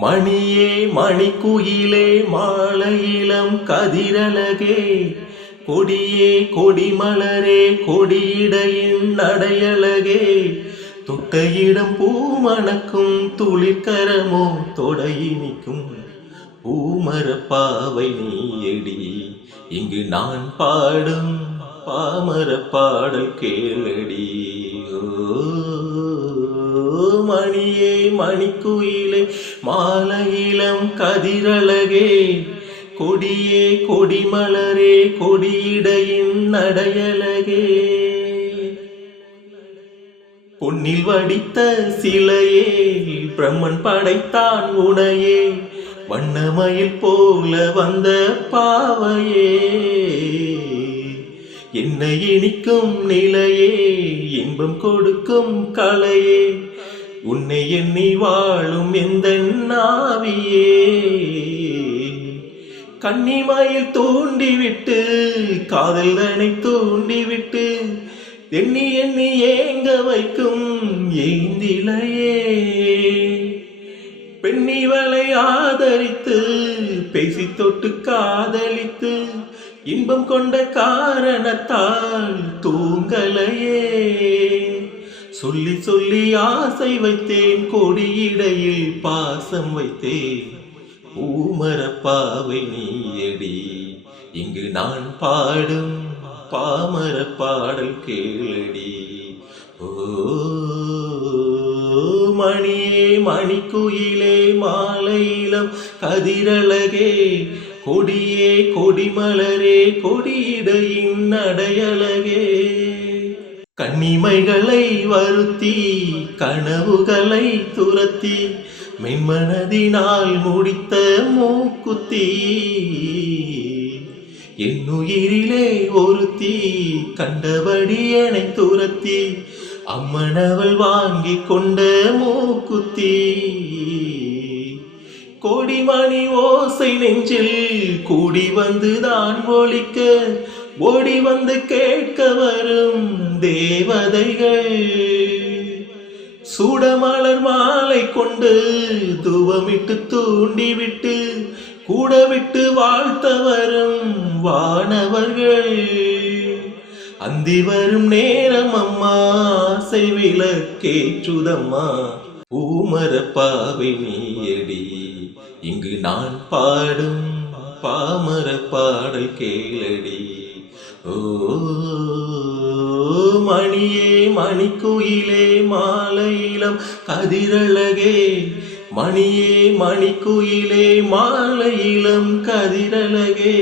மணியே மணிக்குயிலே மாலையிளம் கதிரழகே கொடியே கொடிமலரே கொடியிடையின் நடையழகே தொட்டையிடம் பூமணக்கும் துளிர்கரமோ தொடையினிக்கும் பூமரப்பாவை நீயடி இங்கு நான் பாடும் பாமர பாடல் கேளடி. மணியே மணிக்குயிலே மாலையிளம் கதிரழகே கொடியே கொடிமலரே கொடியிடையின் நடையழகே பொன்னில் வடித்த சிலையே பிரம்மன் படைத்தான் உனையே வண்ணமயில் போல வந்த பாவையே என்னை இனிக்கும் நிலையே இன்பம் கொடுக்கும் கலையே உன்னை எண்ணி வாழும் எந்த நாவியே கன்னிமயில் தூண்டிவிட்டு காதல் தனை தூண்டிவிட்டு எண்ணி எண்ணி ஏங்க வைக்கும் ஏந்திலையே பெண்ணிவளை ஆதரித்து பேசி தொட்டு காதலித்து இன்பம் கொண்ட காரணத்தால் தூங்கலையே சொல்லி சொல்லி ஆசை வைத்தேன் கொடியிடையில் பாசம் வைத்தேன் பூமரப்பாவை நீயடி இங்கு நான் பாடும் பாமர பாடல் கேளடி. ஓ மணியே மணிக்குயிலே மாலையிளம் கதிரழகே கொடியே கொடிமலரே கொடியிடையின் நடையழகே கன்னிமைகளை வருத்தி கனவுகளை துரத்தி மென்மனதினால் முடித்த மூக்குத்தி என்னுயிரிலே ஒருத்தி கண்டபடி என்னை துரத்தி அம்மனவள் வாங்கி கொண்ட மூக்குத்தி கொடிமணி ஓசை நெஞ்சில் கூடி வந்துதான் ஒலிக்க ஓடி வந்து கேட்க வரும் தேவதைகள் சூடமலர் மாலை கொண்டு துவமிட்டு தூண்டிவிட்டு கூட விட்டு வாழ்த்த வரும் வானவர்கள் அந்தி வரும் நேரம் அம்மா ஆசை விளக்கேற்றுதம்மா பூமரப்பாவை நீயடி இங்கு நான் பாடும் பாமர பாடல் கேளடி. ஓ மணியே மணிக்குயிலே மாலையிளம் கதிரழகே மணியே மணிக்குயிலே மாலையிளம் கதிரழகே.